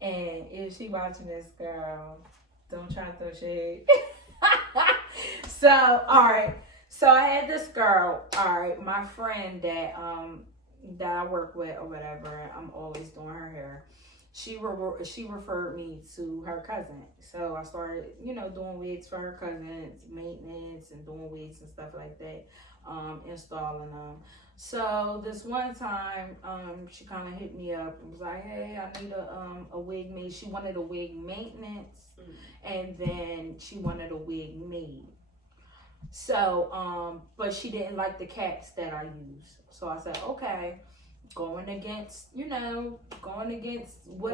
And if she watching this, girl, don't try to throw shade. So, all right. So I had this girl. All right, my friend that I work with or whatever. I'm always doing her hair. She referred me to her cousin. So I started, doing wigs for her cousins, maintenance and doing wigs and stuff like that, installing them. So this one time, she kind of hit me up and was like, hey, I need a wig made. She wanted a wig maintenance and then she wanted a wig made. So, but she didn't like the caps that I use. So I said, okay. Going against what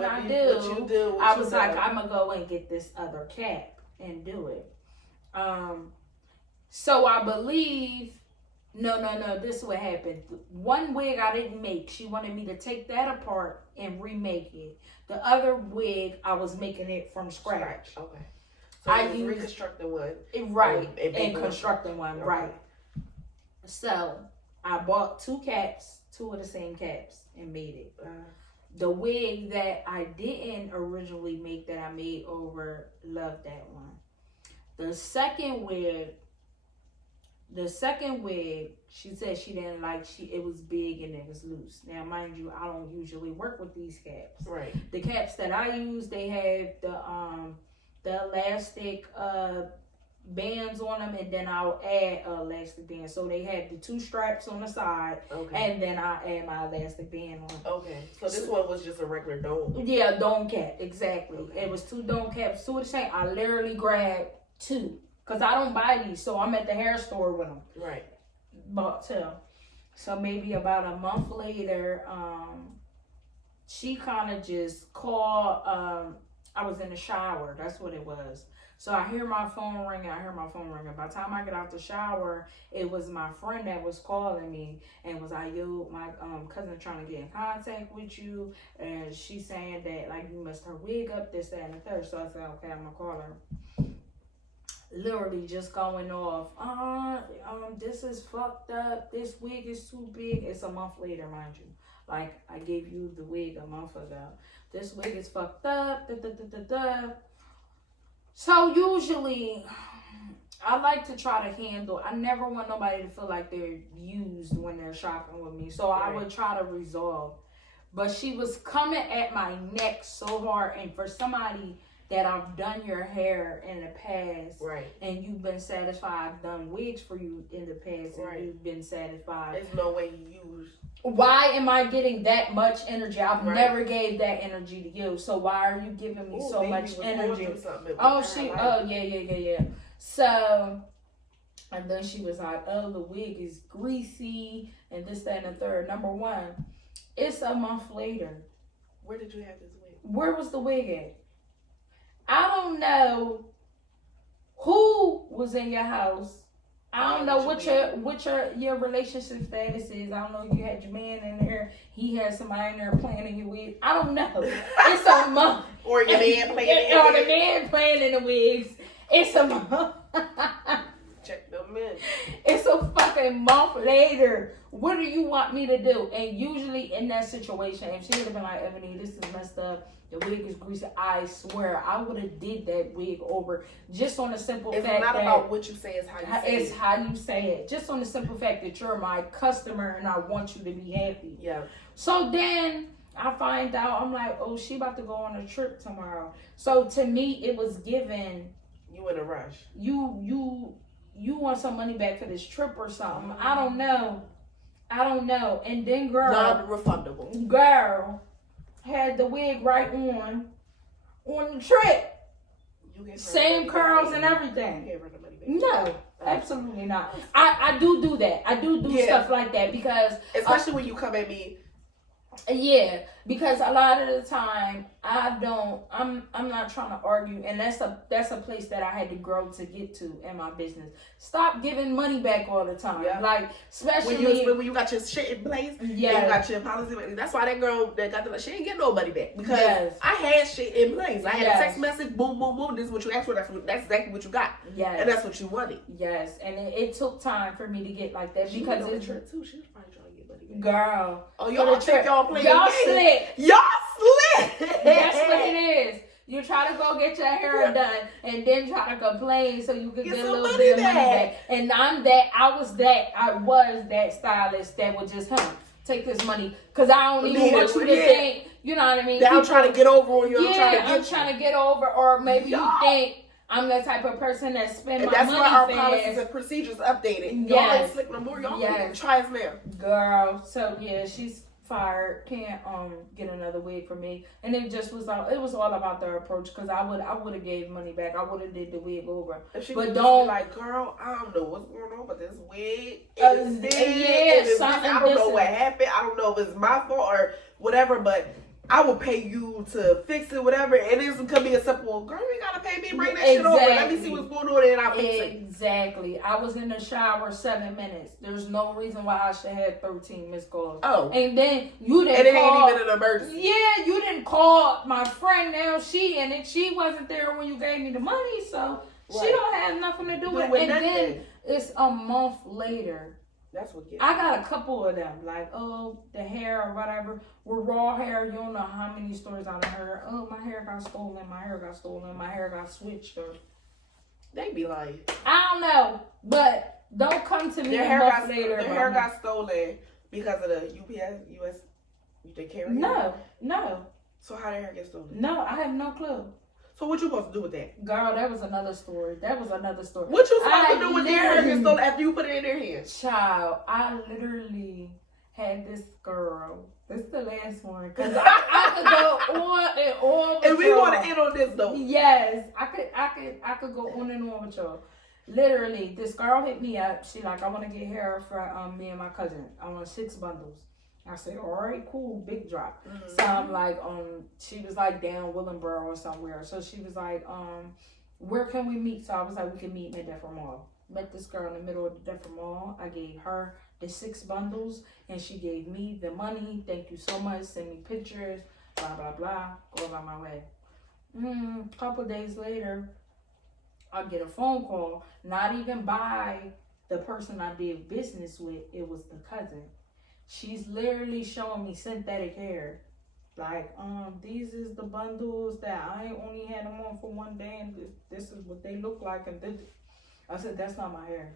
I do. I was like, I'm gonna go and get this other cap and do it. So I believe, no, this is what happened. One wig I didn't make. She wanted me to take that apart and remake it. The other wig, I was making it from scratch. Okay. So I used reconstructing one. Right. And constructing one, okay. Right. So I bought two of the same caps and made it. The wig that I didn't originally make that I made over, loved that one. The second wig, she said she didn't like, it was big and it was loose. Now, mind you, I don't usually work with these caps. Right. The caps that I use, they have the elastic bands on them, and then I'll add elastic band. So they have the two straps on the side, and then I'll add my elastic band on. Okay. So this one was just a regular dome. Yeah, dome cap, exactly. It was two dome caps, two of the same. I literally grabbed two because I don't buy these, so I'm at the hair store with them. Right. Bought two. So maybe about a month later, she kind of just called. I was in the shower. That's what it was. So I hear my phone ringing. By the time I get out the shower, it was my friend that was calling me and was like, yo, my cousin trying to get in contact with you. And she's saying that, like, you messed her wig up, this, that, and the third. So I said, okay, I'm going to call her. Literally just going off, this is fucked up. This wig is too big. It's a month later, mind you. Like, I gave you the wig a month ago. This wig is fucked up. So usually, I like to try to handle. I never want nobody to feel like they're used when they're shopping with me. So I would try to resolve. But she was coming at my neck so hard. And for somebody that I've done your hair in the past, and you've been satisfied, I've done wigs for you in the past, and you've been satisfied. There's no way you use. Why am I getting that much energy? I've never gave that energy to you. So why are you giving me so much energy? Yeah. So, and then she was like, oh, the wig is greasy and this, that, and the third. Number one, it's a month later. Where did you have this wig? Where was the wig at? I don't know who was in your house. I don't know what your relationship status is. I don't know if you had your man in there. He had somebody in there playing in your wig. I don't know. It's a month. Or your man playing in your wigs. Or the man playing in the wigs. It's a month. Check them in. It's a fucking month later. What do you want me to do? And usually in that situation, if she would have been like, Evonni, this is messed up. The wig is greasy. I swear, I would have did that wig over just on the simple fact that... It's not about what you say, it's how you say it. It's how you say it. Just on the simple fact that you're my customer and I want you to be happy. Yeah. So then I find out, I'm like, oh, she about to go on a trip tomorrow. So to me, it was given... You in a rush. You want some money back for this trip or something. I don't know. And then girl... Non-refundable. Girl... had the wig right on the trip. Same curls and everything. No, absolutely not. I do that. I do stuff like that because... Especially when you come at me. Yeah, because a lot of the time I'm not trying to argue, and that's a place that I had to grow to get to in my business. Stop giving money back all the time. Yeah. Like, especially when you got your shit in place, yeah, you got your policy. That's why that girl that got she ain't get no money back because I had shit in place. I had a text message, boom, boom, boom. This is what you asked for. That's exactly what you got. Yes, and that's what you wanted. Yes, and it took time for me to get like that because it's true too. She was probably trying to get money back. Girl, oh y'all think y'all playing? Y'all slick. Y'all slick. That's what it is. You try to go get your hair done and then try to complain so you can get a little bit of money back. And I was that stylist that would just take this money because I don't even want you to think, you know what I mean? That I'm trying to get over on you. I'm trying to get over, or maybe you think I'm the type of person that spend my money. That's why our policies and procedures updated. Y'all ain't slick no more. Y'all try us now. Girl, so yeah, she's fired. Can't get another wig for me. And it just was all about their approach because I would have gave money back. I would have did the wig over. But don't be like, girl, I don't know what's going on, but this wig is big. I don't know what happened. I don't know if it's my fault or whatever, but I will pay you to fix it, whatever. And this could be a simple, girl, you gotta pay me, bring that shit over. Let me see what's going on and I'll fix it. Exactly. I was in the shower 7 minutes. There's no reason why I should have 13 missed calls. Oh. And then you didn't call. And it ain't even an emergency. Yeah, you didn't call my friend now. She wasn't there when you gave me the money, so she don't have nothing to do with it. And then it's a month later. That's what gets I got a couple of them, like, oh, the hair or whatever. With raw hair, you don't know how many stories I've heard. Oh, my hair got stolen, my hair got switched. Or they be like, I don't know, but don't come to me a month later. Their hair got stolen because of the US, they carry it? No. So how their hair get stolen? No, I have no clue. So what you supposed to do with that? Girl, that was another story. What you supposed to do with their hair get stolen after you put it in their hands? Child, I literally had this girl. This is the last one. Because I could go on and on with and we want to end on this though. Yes. I could go on and on with y'all. Literally, this girl hit me up. She like, I want to get hair for me and my cousin. I want 6 bundles. I said, all right, cool, big drop. Mm-hmm. So I'm like, she was like down Willenboro or somewhere. So she was like, where can we meet? So I was like, we can meet in Deptford Mall. Met this girl in the middle of the Deptford Mall. I gave her the 6 bundles and she gave me the money. Thank you so much. Send me pictures, blah, blah, blah. Go about my way. A couple days later, I get a phone call, not even by the person I did business with. It was the cousin. She's literally showing me synthetic hair. Like, these is the bundles that I only had them on for one day, and this is what they look like. And this, I said, that's not my hair.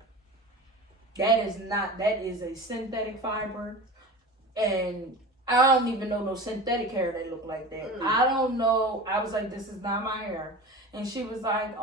That is a synthetic fiber. And I don't even know no synthetic hair that look like that. I don't know. I was like, this is not my hair. And she was like,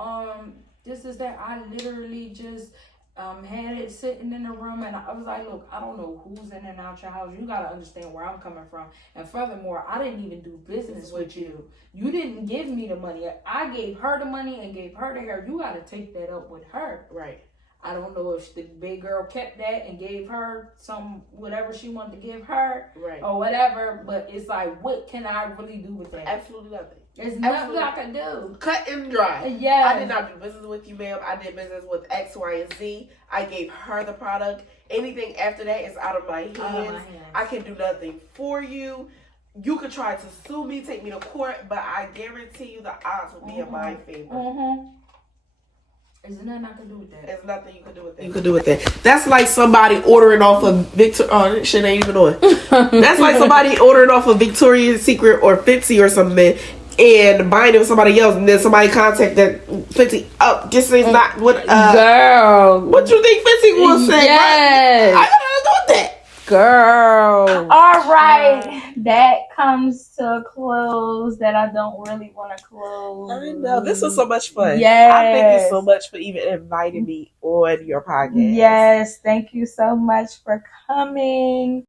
this is that. I literally just had it sitting in the room, and I was like, look, I don't know who's in and out your house. You got to understand where I'm coming from. And furthermore, I didn't even do business with you. You didn't give me the money. I gave her the money and gave her the hair. You got to take that up with her. Right. I don't know if the big girl kept that and gave her some whatever she wanted to give her, right, or whatever. But it's like, what can I really do with that? Absolutely nothing. There's nothing I can do. Cut and dry. Yeah. I did not do business with you, ma'am. I did business with X, Y, and Z. I gave her the product. Anything after that is out of my hands. I can do nothing for you. You could try to sue me, take me to court, but I guarantee you the odds will be in my favor. There's nothing I can do with that. There's nothing you can do with that. You can do with that. That's like somebody ordering off of Victor. Oh, this shit ain't even on. That's like somebody ordering off of Victoria's Secret or Fenty or something and buying it with somebody else, and then somebody contact that Fenty. Oh, this is not what. Girl, what you think Fenty will say? Yes. I got nothing to do with that. Girl. All right. That comes to a close that I don't really want to close. I know. This was so much fun. Yes. I thank you so much for even inviting me on your podcast. Yes. Thank you so much for coming.